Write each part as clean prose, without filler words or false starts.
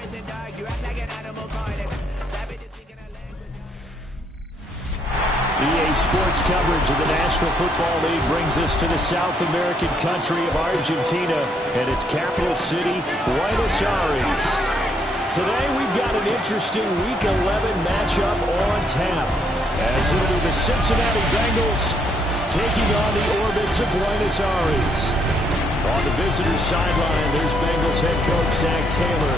EA Sports coverage of the National Football League brings us to the South American country of Argentina and its capital city, Buenos Aires. Today we've got an interesting Week 11 matchup on tap, as it'll be the Cincinnati Bengals taking on the Orbits of Buenos Aires. On the visitors' sideline, there's Bengals head coach Zach Taylor.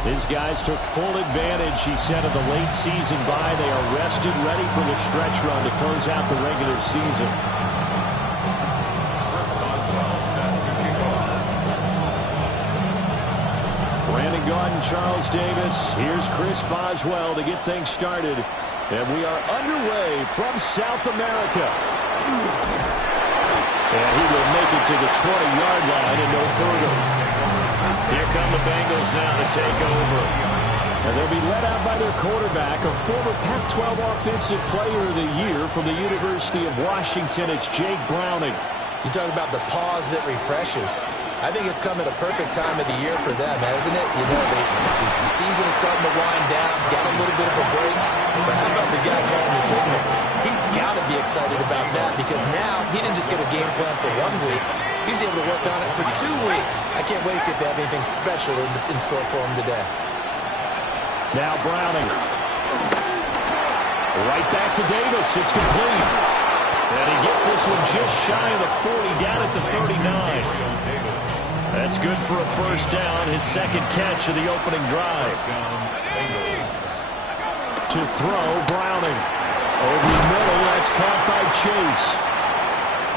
His guys took full advantage, he said, of the late season bye. They are rested, ready for the stretch run to close out the regular season. Brandon Gaudin, Charles Davis. Here's Chris Boswell to get things started. And we are underway from South America. And he will make it to the 20-yard line and no further. Here come the Bengals now to take over. And they'll be led out by their quarterback, a former Pac-12 Offensive Player of the Year from the University of Washington. It's Jake Browning. You talk about the pause that refreshes. I think it's come at a perfect time of the year for them, hasn't it? You know, the season is starting to wind down, got a little bit of a break. But how about the guy calling the signals? He's got to be excited about that because now he didn't just get a game plan for 1 week. He was able to work on it for 2 weeks. I can't wait to see if they have anything special in store for him today. Now Browning. Right back to Davis. It's complete. And he gets this one just shy of the 40, down at the 39. That's good for a first down, his second catch of the opening drive. To throw, Browning. Over the middle, that's caught by Chase.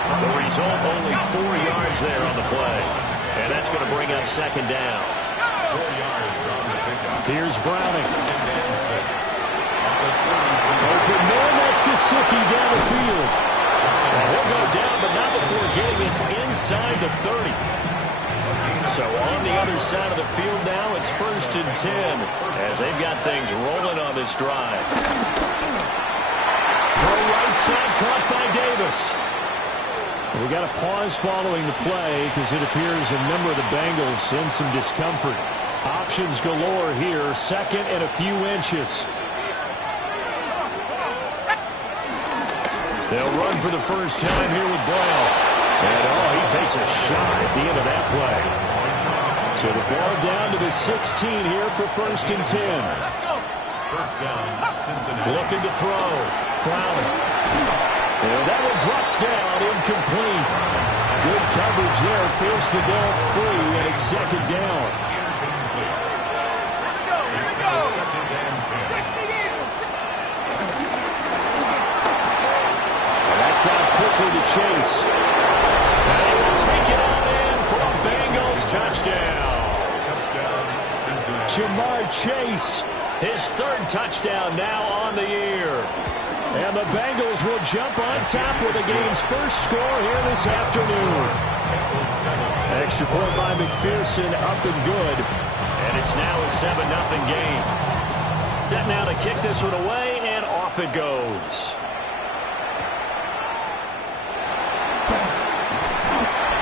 The result, only 4 yards there on the play. And that's going to bring up second down. Here's Browning. Open man, that's Gesicki down the field. And he'll go down, but not before getting us inside the 30. So on the other side of the field now, it's 1st and 10 as they've got things rolling on this drive. Throw right side, caught by Davis. We got a pause following the play because it appears a member of the Bengals in some discomfort. Options galore here, second and a few inches. They'll run for the first time here with Boyle. And he takes a shot at the end of that play. So the ball down to the 16 here for 1st and 10. First down, Cincinnati. Looking to throw. Browning. And that one drops down, incomplete. Good coverage there, forced the ball free, and it's second down. And that's out quickly to Chase. And he will take it on in for a Bengals touchdown. Jamar Chase, his 3rd touchdown now on the year. And the Bengals will jump on top with the game's first score here this afternoon. Extra point by McPherson, up and good. And it's now a 7-0 game. Set now to kick this one away, and off it goes.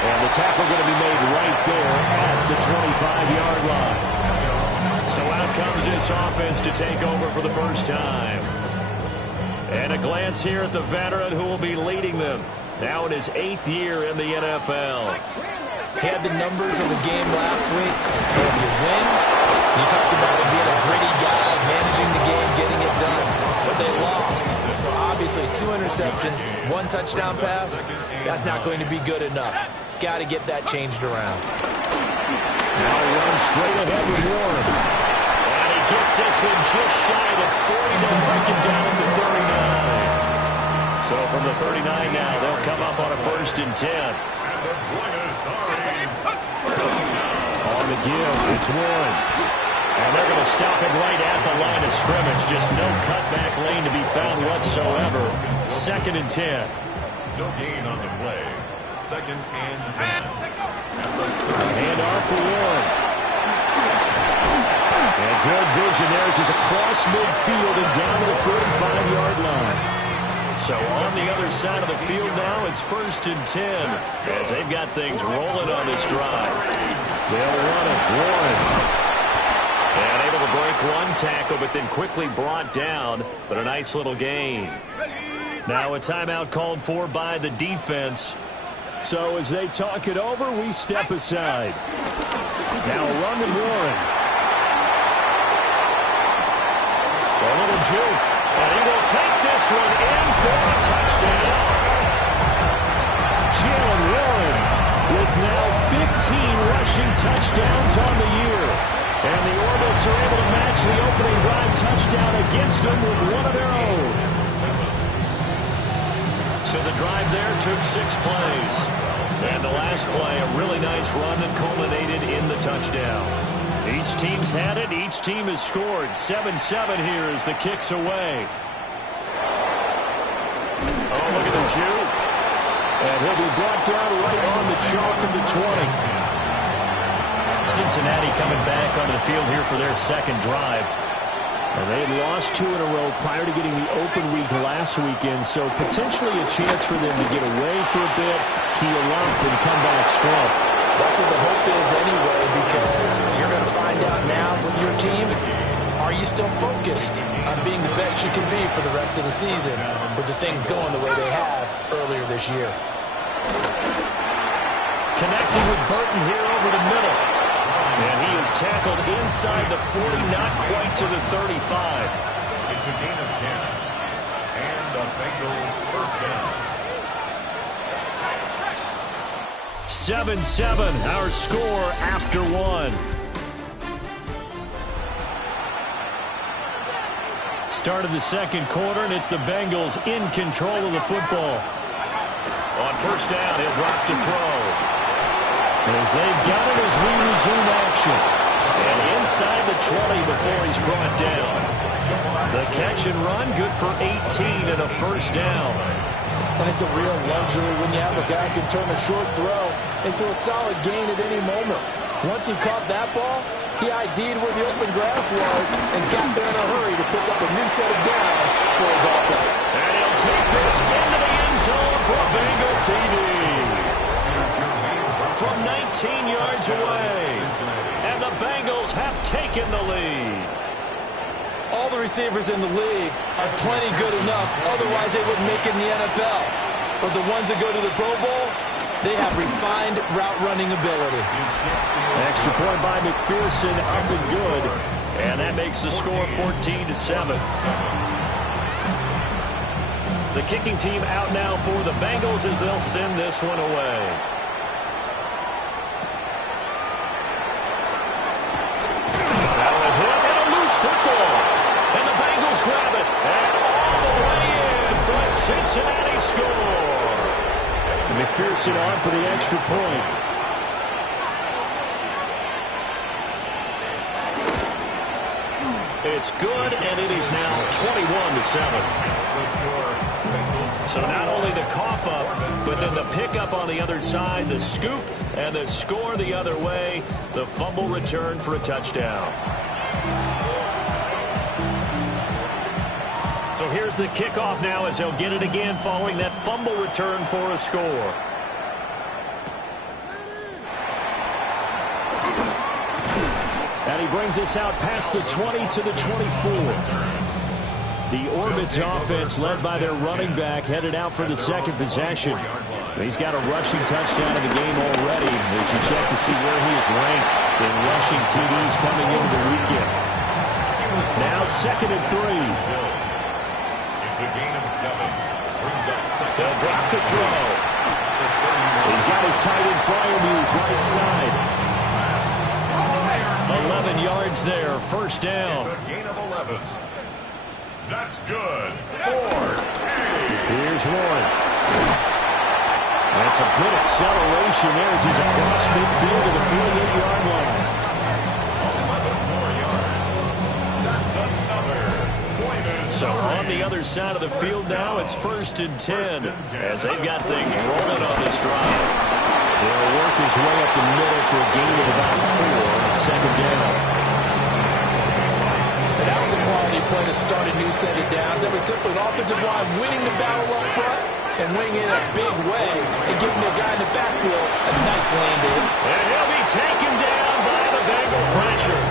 And the tackle going to be made right there at the 25-yard line. So out comes this offense to take over for the first time. And a glance here at the veteran who will be leading them. Now in his 8th year in the NFL. He had the numbers of the game last week. But if you win, you talked about him being a gritty guy, managing the game, getting it done. But they lost. So obviously 2 interceptions, 1 touchdown pass. That's not going to be good enough. Got to get that changed around. Now run straight ahead with Warren. And he gets this one just shy of the 40 to break it down at the 39. So from the 39 now, they'll come up on a 1st and 10. On the give, it's Warren. And they're going to stop it right at the line of scrimmage. Just no cutback lane to be found whatsoever. 2nd and 10. No gain on the play. 2nd and 10. And off for Warren. And good vision there as he's across midfield and down to the 45-yard line. So on the other side of the field now, it's 1st and 10 as they've got things rolling on this drive. They'll run it. Warren. And one tackle, but then quickly brought down. But a nice little gain. Now a timeout called for by the defense. So as they talk it over, we step aside. Now a run to Warren. A little juke. And he will take this one in for a touchdown. Jalen Warren with now 15 rushing touchdowns on the year. And the Orbits are able to match the opening drive touchdown against them with one of their own. So the drive there took 6 plays. And the last play, a really nice run that culminated in the touchdown. Each team's had it. Each team has scored. 7-7 here as the kick's away. Oh, look at the juke. And he'll be brought down right on the chalk of the 20. Cincinnati coming back onto the field here for their second drive. And they had lost 2 in a row prior to getting the open week last weekend, so potentially a chance for them to get away for a bit, keel up, and come back strong. That's what the hope is anyway, because you're going to find out now with your team, are you still focused on being the best you can be for the rest of the season with the things going the way they have earlier this year? Connecting with Burton here over the middle. And he is tackled inside the 40, not quite to the 35. It's a gain of 10. And a Bengal first down. 7-7, our score after 1. Start of the second quarter, and it's the Bengals in control of the football. On first down, he'll drop to throw. As they've got it as we resume action. And inside the 20 before he's brought down. The catch and run, good for 18 and a first down. And it's a real luxury when you have a guy who can turn a short throw into a solid gain at any moment. Once he caught that ball, he ID'd where the open grass was and got there in a hurry to pick up a new set of downs for his offense. And he'll take this into the end zone for a Bengal TD. From 19 yards away. And the Bengals have taken the lead. All the receivers in the league are plenty good enough, otherwise they wouldn't make it in the NFL. But the ones that go to the Pro Bowl, they have refined route running ability. Extra point by McPherson, up and good. And that makes the score 14-7. The kicking team out now for the Bengals as they'll send this one away. That'll hit and a loose football. And the Bengals grab it. And all the way in for a Cincinnati score. McPherson on for the extra point. It's good, and it is now 21-7. So not only the cough up, but then the pickup on the other side, the scoop, and the score the other way. The fumble return for a touchdown. So here's the kickoff now as they'll get it again following that fumble return for a score. And he brings us out past the 20 to the 24. The Orbits offense led by their running back headed out for the second possession. He's got a rushing touchdown in the game already as you check to see where he is ranked in rushing TDs coming into the weekend. Now 2nd and 3. It's a gain of 7. Brings up second. They'll drop to throw. He's got his tight end Fryermuth right side. 11 yards there, first down. It's a gain of 11. That's good. Ford. Here's Warren. That's a good acceleration there as he's across midfield to the 48-yard line. 11 more yards. That's another point. So on the other side of the field now, it's 1st and 10 as they've got things rolling on this drive. They'll work his way up the middle for a gain of about 4, second down. And that was a quality play to start a new set of downs. That was simply an offensive line winning the battle up front and winning it in a big way and giving the guy in the backfield a nice land-in. And he'll be taken down by the Bengal pressure.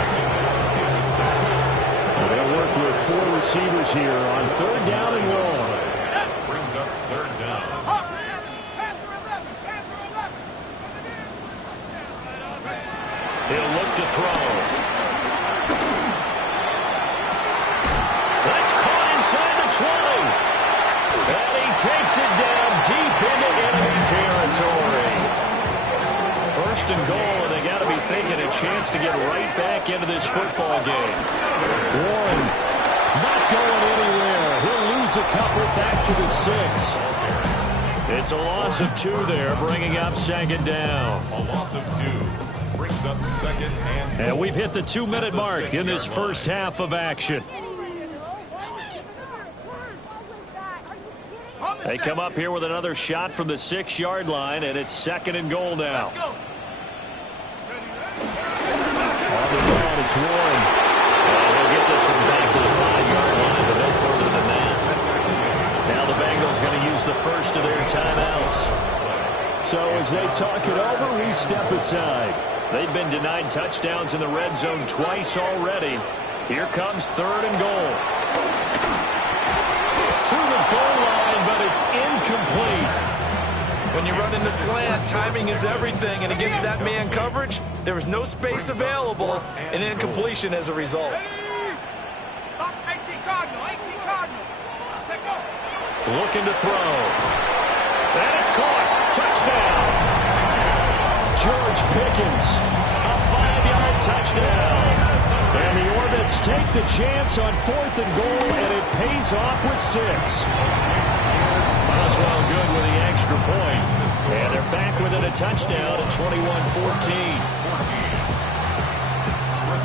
receivers here on 3rd down and long. Brings up 3rd down. He'll look to throw. That's caught inside the 20. And he takes it down deep into enemy territory. 1st and goal, and they got to be thinking a chance to get right back into this football game. Warren not going anywhere. He'll lose a couple back to the 6. It's a loss of 2 there, bringing up 2nd down. A loss of 2. Brings up 2nd and... And we've hit the 2-minute mark in this first half of action. They come up here with another shot from the 6-yard line, and it's 2nd and goal now. On the run, it's Warren. And he'll get this one back to the 5-yard line, but no further than that. Now the Bengals going to use the first of their timeouts. So as they talk it over, we step aside. They've been denied touchdowns in the red zone twice already. Here comes 3rd and goal. To the goal line, but it's incomplete. When you run into slant, timing is everything, and against that man coverage, there was no space available, and incompletion as a result. Looking to throw. And it's caught. Touchdown. George Pickens. A 5-yard touchdown. And the Orbits take the chance on 4th and goal, and it pays off with 6. Boswell good with the extra point. And they're back within a touchdown at 21-14.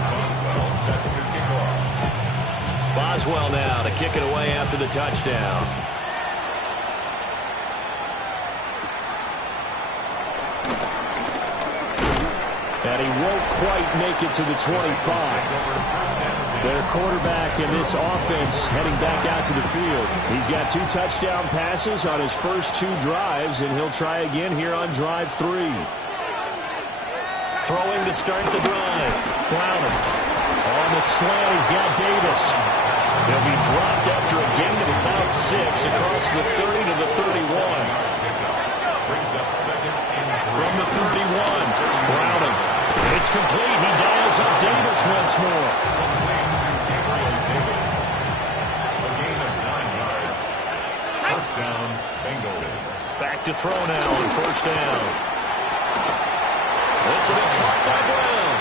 Boswell set to kick off. Boswell now to kick it away after the touchdown. And he won't quite make it to the 25. Their quarterback in this offense heading back out to the field. He's got 2 touchdown passes on his first 2 drives, and he'll try again here on drive 3. Throwing to start the drive. Browning. On the slant, he's got Davis. He'll be dropped after a gain of about 6 across the 30 to the 31. From the 31, Browning. It's complete. He dials up Davis once more. A gain of 9 yards. First down, Bengals. Back to throw now on 1st down. This will be caught by Brown.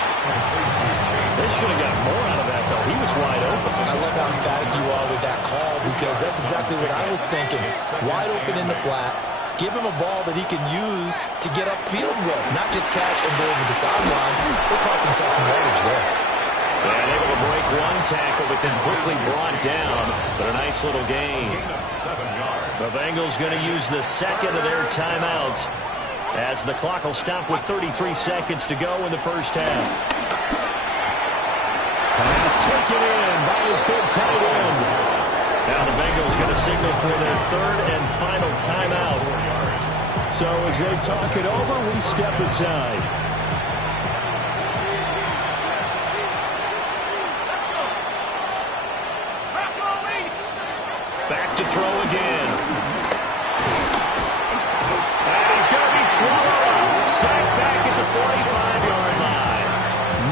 This should have got more out of that, though. He was wide open. I love how emphatic you are with that call, because that's exactly what I was thinking. Wide open in the flat. Give him a ball that he can use to get upfield with, not just catch and go over the sideline. They cost themselves some yardage there. And able to break 1 tackle, but then quickly brought down. But a nice little gain. The Bengals going to use the 2nd of their timeouts, as the clock will stop with 33 seconds to go in the first half. Pass taken in by his big tight end. Now the Bengals going to signal for their 3rd and final timeout. So as they talk it over, we step aside. Back to throw again. And he's going to be swallowed up. Sacked back at the 45-yard line.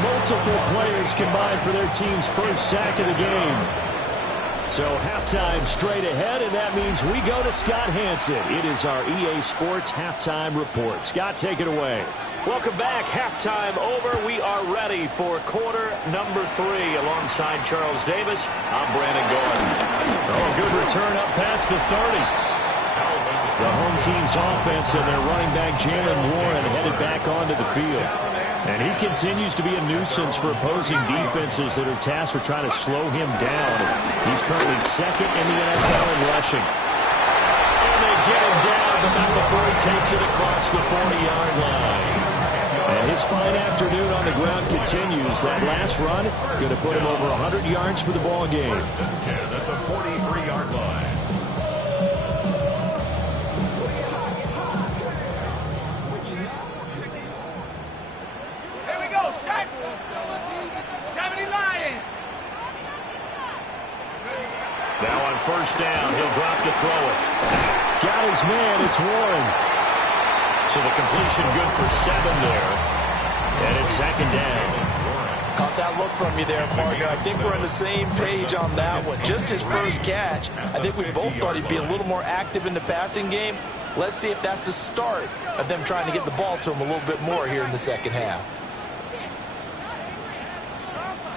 Multiple players combined for their team's first sack of the game. So halftime straight ahead, and that means we go to Scott Hansen. It is our EA Sports Halftime Report. Scott, take it away. Welcome back. Halftime over. We are ready for quarter number 3. Alongside Charles Davis, I'm Brandon Gordon. Oh, good return up past the 30. The home team's offense and their running back Jalen Warren headed back onto the field. And he continues to be a nuisance for opposing defenses that are tasked with trying to slow him down. He's currently 2nd in the NFL in rushing. And they get him down, but not before he takes it across the 40-yard line. And his fine afternoon on the ground continues. That last run going to put him over 100 yards for the ball game. At the 43-yard line. first down. He'll drop to throw it. Got his man. It's Warren. So the completion good for 7 there. And it's second down. Caught that look from you there, partner. I think we're on the same page on that one. Just his first catch. I think we both thought he'd be a little more active in the passing game. Let's see if that's the start of them trying to get the ball to him a little bit more here in the second half.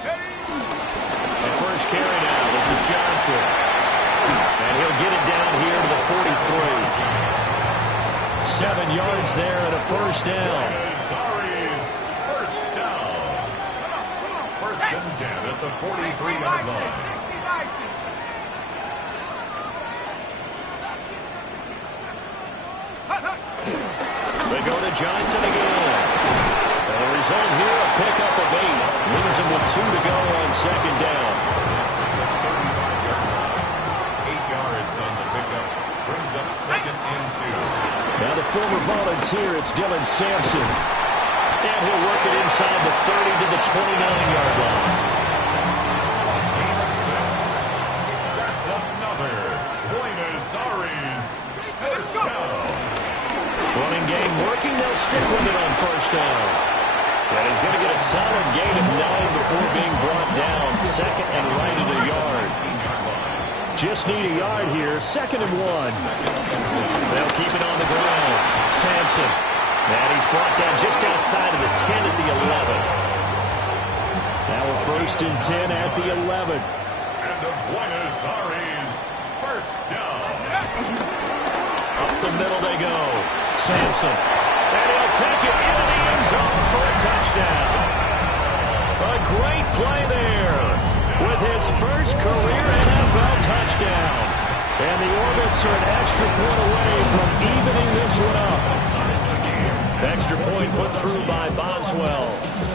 The first carry now. This is Johnson. And he'll get it down here to the 43. 7 yards there and a first down. First and 10 at the 43-yard line. They go to Johnson again. And the result here, a pickup of 8. Leaves him with 2 to go on second down. 8 yards on the pickup. Brings up second and 2. Now the former Volunteer, it's Dylan Sampson. And he'll work it inside the 30 to the 29-yard line. Gain of 6. That's another. Buenos Aires. First down. Running game working. They'll stick with it on first down. And he's going to get a solid gain of 9 before being brought down. Second and right at a yard. Just need a yard here. Second and 1. They'll keep it on the ground. Sampson. And he's brought down just outside of the 10 at the 11. Now a first and 10 at the 11. And the Buenos Aires. First down. Up the middle they go. Sampson. And he'll take it into the end zone for a touchdown. A great play there with his first career NFL touchdown. And the Orbits are an extra point away from evening this one up. Extra point put through by Boswell.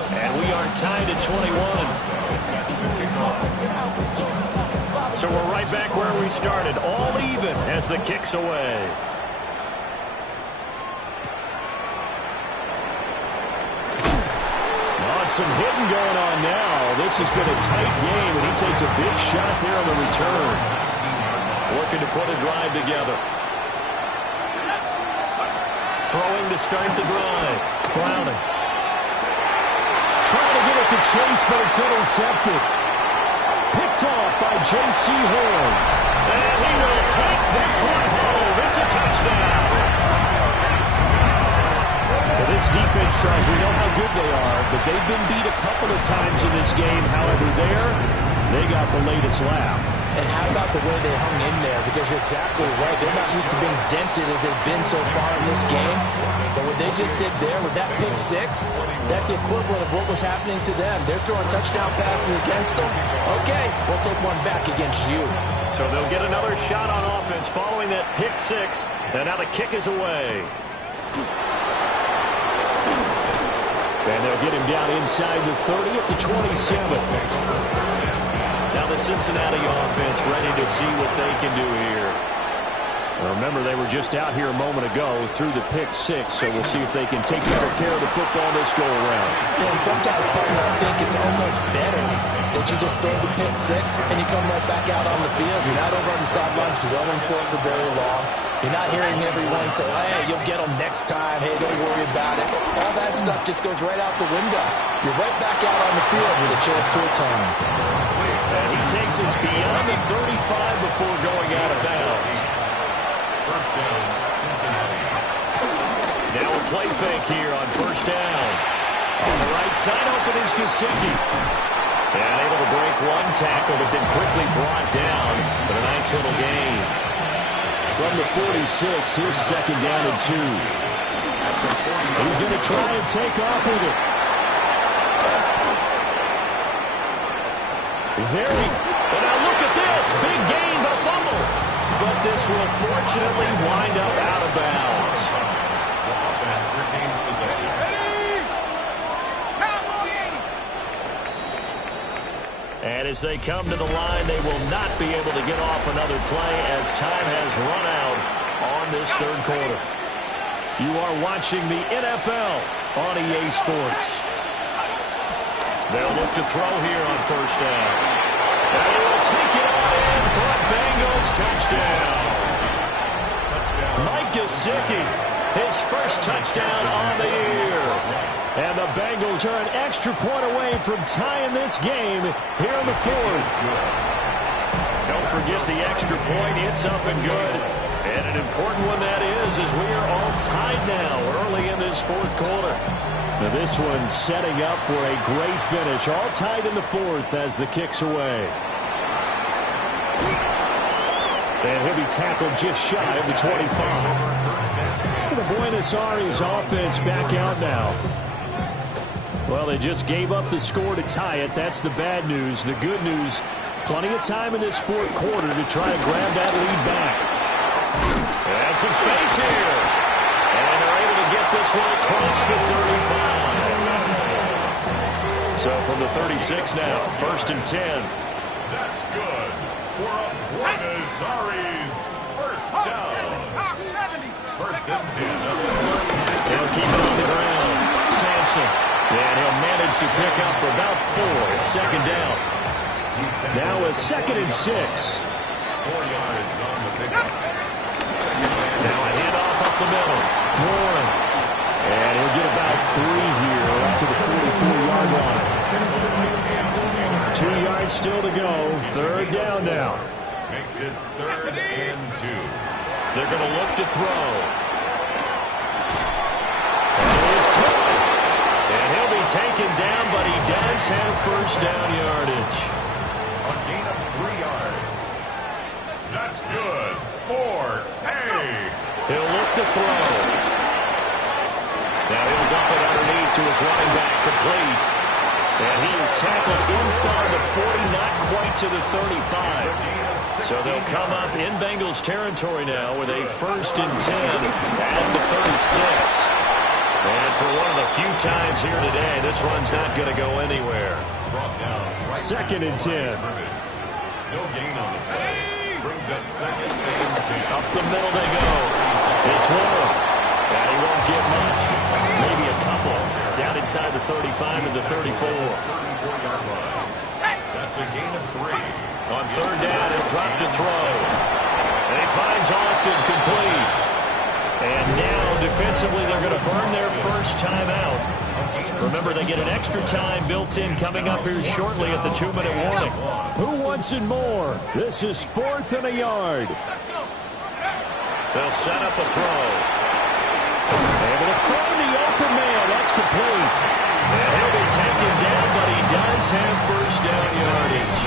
And we are tied at 21. So we're right back where we started. All even as the kick's away. Some hitting going on now. This has been a tight game, and he takes a big shot there on the return. Working to put a drive together. Throwing to start the drive. Browning. Trying to get it to Chase, but it's intercepted. Picked off by J.C. Horn. And he will take this one home. It's a touchdown. Well, this defense, Charles, we know how good they are, but they've been beat a couple of times in this game. However, they got the latest laugh. And how about the way they hung in there? Because you're exactly right. They're not used to being dented as they've been so far in this game. But what they just did there with that pick 6, that's the equivalent of what was happening to them. They're throwing touchdown passes against them. Okay, we'll take one back against you. So they'll get another shot on offense following that pick 6. And now the kick is away. And they'll get him down inside the 30 at the 27. Now the Cincinnati offense ready to see what they can do here. Well, remember, they were just out here a moment ago through the pick 6, so we'll see if they can take better care of the football this go-around. And sometimes, partner, I think it's almost better that you just throw the pick 6 and you come right back out on the field. You're not over on the sidelines dwelling for it for very long. You're not hearing everyone say, hey, you'll get them next time. Hey, don't worry about it. All that stuff just goes right out the window. You're right back out on the field with a chance to atone. And he takes us beyond the 35 before going out of bounds. First down, Cincinnati. Now a play fake here on first down. On the right side, open is Gesicki. And able to break one tackle, but then quickly brought down. But a nice little gain. From the 46, here's second down and 2. He's going to try and take off with it. And now look at this. Big gain, but a fumble. But this will fortunately wind up out of bounds. The offense retains possession. And as they come to the line, they will not be able to get off another play as time has run out on this third quarter. You are watching the NFL on EA Sports. They'll look to throw here on first down. And he will take it on in for a Bengals touchdown. Mike Gesicki, his first touchdown on the year. And the Bengals are an extra point away from tying this game here in the fourth. Don't forget the extra point. It's up and good. And an important one that is, as we are all tied now early in this fourth quarter. Now this one setting up for a great finish. All tied in the fourth as the kick's away. And he'll be tackled just shy of the 25. The Buenos Aires offense back out now. Well, they just gave up the score to tie it. That's the bad news. The good news, plenty of time in this fourth quarter to try to grab that lead back. And some space here. And they're able to get this one across the 35. So from the 36 now, 1st and 10. That's good for a Buenos Aires first down. 1st and 10. They'll keep it on the ground. Sampson. And he'll manage to pick up for about 4. It's 2nd down. Now a 2nd and 6. 4 yards on the pickup. Now a handoff up the middle. Warren. And he'll get about 3 here up to the 44-yard line. 2 yards still to go. 3rd down now. Makes it 3rd and 2. They're going to look to throw. And he'll be taken down, but he does have first down yardage. A gain of 3 yards. That's good for Hay. He'll look to throw. Now he'll dump it underneath to his running back, complete. And he is tackled inside the 40, not quite to the 35. So they'll come up in Bengals territory now with a 1st and 10 at the 36. And for one of the few times here today, this run's not going to go anywhere. 2nd and 10. No gain on the play. Brings up 2nd and 10. Up the middle they go. It's Warren. And he won't get much. Maybe a couple. Down inside the 35 and the 34. 34-yard line. That's a gain of 3. On 3rd down, he'll drop to throw. And he finds Austin complete. And now, defensively, they're going to burn their first timeout. Remember, they get an extra time built in coming up here shortly at the 2-minute warning. Who wants it more? This is 4th and a yard. They'll set up a throw. Able to find the open man. That's complete. And he'll be taken down, but he does have first down yardage.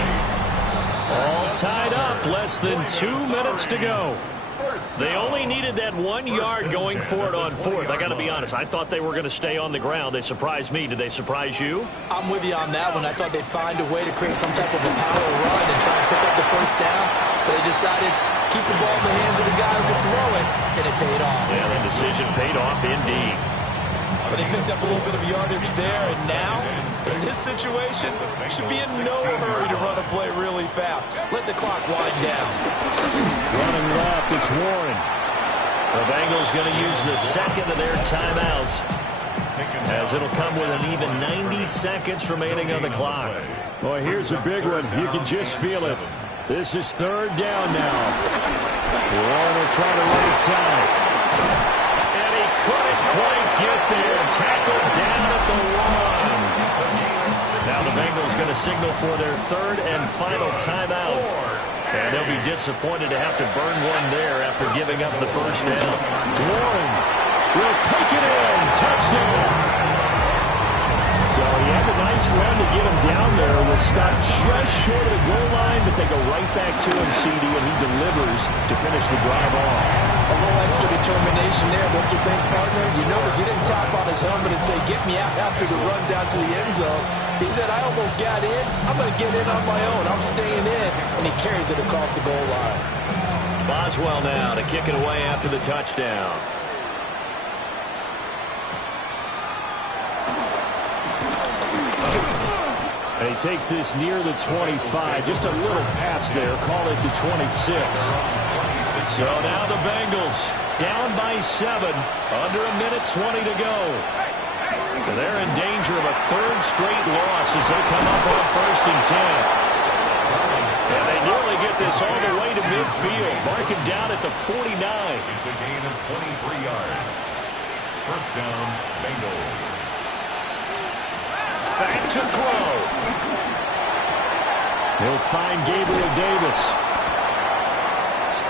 All tied up, less than 2 minutes to go. They only needed that 1 yard going for it on 4th. I got to be honest, I thought they were going to stay on the ground. They surprised me. Did they surprise you? I'm with you on that one. I thought they'd find a way to create some type of a power run and try and pick up the first down. But they decided keep the ball in the hands of the guy who could throw it, and it paid off. Yeah, the decision paid off indeed. But he picked up a little bit of yardage there, and now, in this situation, should be in no hurry to run a play really fast. Let the clock wind down. Running left, it's Warren. The Bengals going to use the 2nd of their timeouts, as it'll come with an even 90 seconds remaining on the clock. Boy, here's a big one. You can just feel it. This is 3rd down now. Warren will try to right side. And he couldn't quite get there. Tackled down at the 1. Now the Bengals going to signal for their 3rd and final timeout. And they'll be disappointed to have to burn one there after giving up the first down. Warren will take it in. Touchdown. So he had a nice run to get him down there. Was stopped just short of the goal line, but they go right back to him, CD, and he delivers to finish the drive off. A little extra determination there, don't you think, partner? You notice he didn't tap on his helmet and say, get me out after the run down to the end zone. He said, I almost got in. I'm going to get in on my own. I'm staying in. And he carries it across the goal line. Boswell now to kick it away after the touchdown. And he takes this near the 25. Just a little pass there. Call it the 26. So now the Bengals down by 7. Under a minute 20 to go. They're in danger of a 3rd straight loss as they come up on 1st and 10. And they nearly get this all the way to midfield. Mark him down at the 49. It's a gain of 23 yards. First down, Bengals. Back to throw. He'll find Gabriel Davis.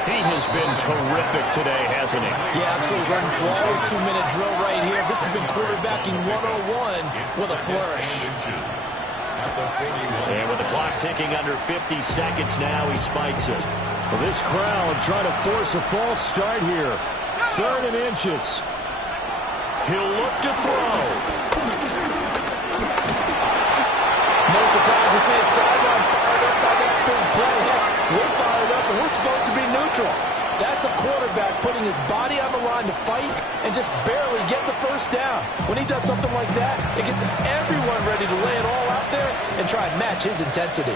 He has been terrific today, hasn't he? Yeah, absolutely. Running flawless 2-minute drill right here. This has been quarterbacking 101 with a flourish. And with the clock ticking under 50 seconds now, he spikes it. Well, this crowd trying to force a false start here. 3rd and inches. He'll look to throw. No surprise to see his sideline fired up by that big play. Heck, we're fired up and we're supposed to be neutral. That's a quarterback putting his body on the line to fight and just barely get the first down. When he does something like that, it gets everyone ready to lay it all out there and try and match his intensity.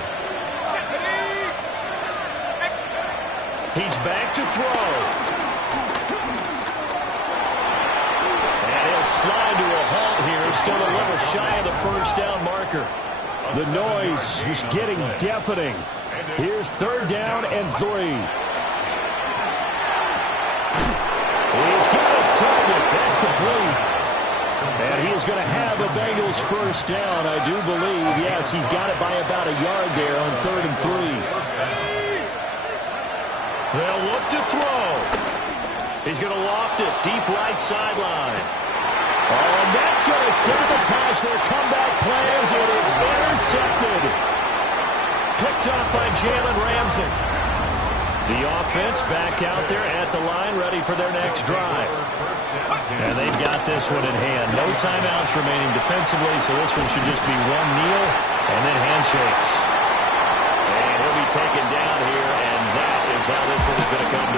He's back to throw. And he'll slide to a halt here. Still a little shy of the first down marker. The noise is getting deafening. Here's 3rd down and 3. He's got his target. That's complete. And he is going to have a Bengals first down, I do believe. Yes, he's got it by about a yard there on 3rd and 3. They'll look to throw. He's going to loft it deep right sideline. Oh, and that's going to sabotage their comeback plans. It is intercepted. Picked up by Jalen Ramsey. The offense back out there at the line, ready for their next drive. And they've got this one in hand. No timeouts remaining defensively, so this one should just be one kneel and then handshakes. And he'll be taken down here, and that is how this one is going to come to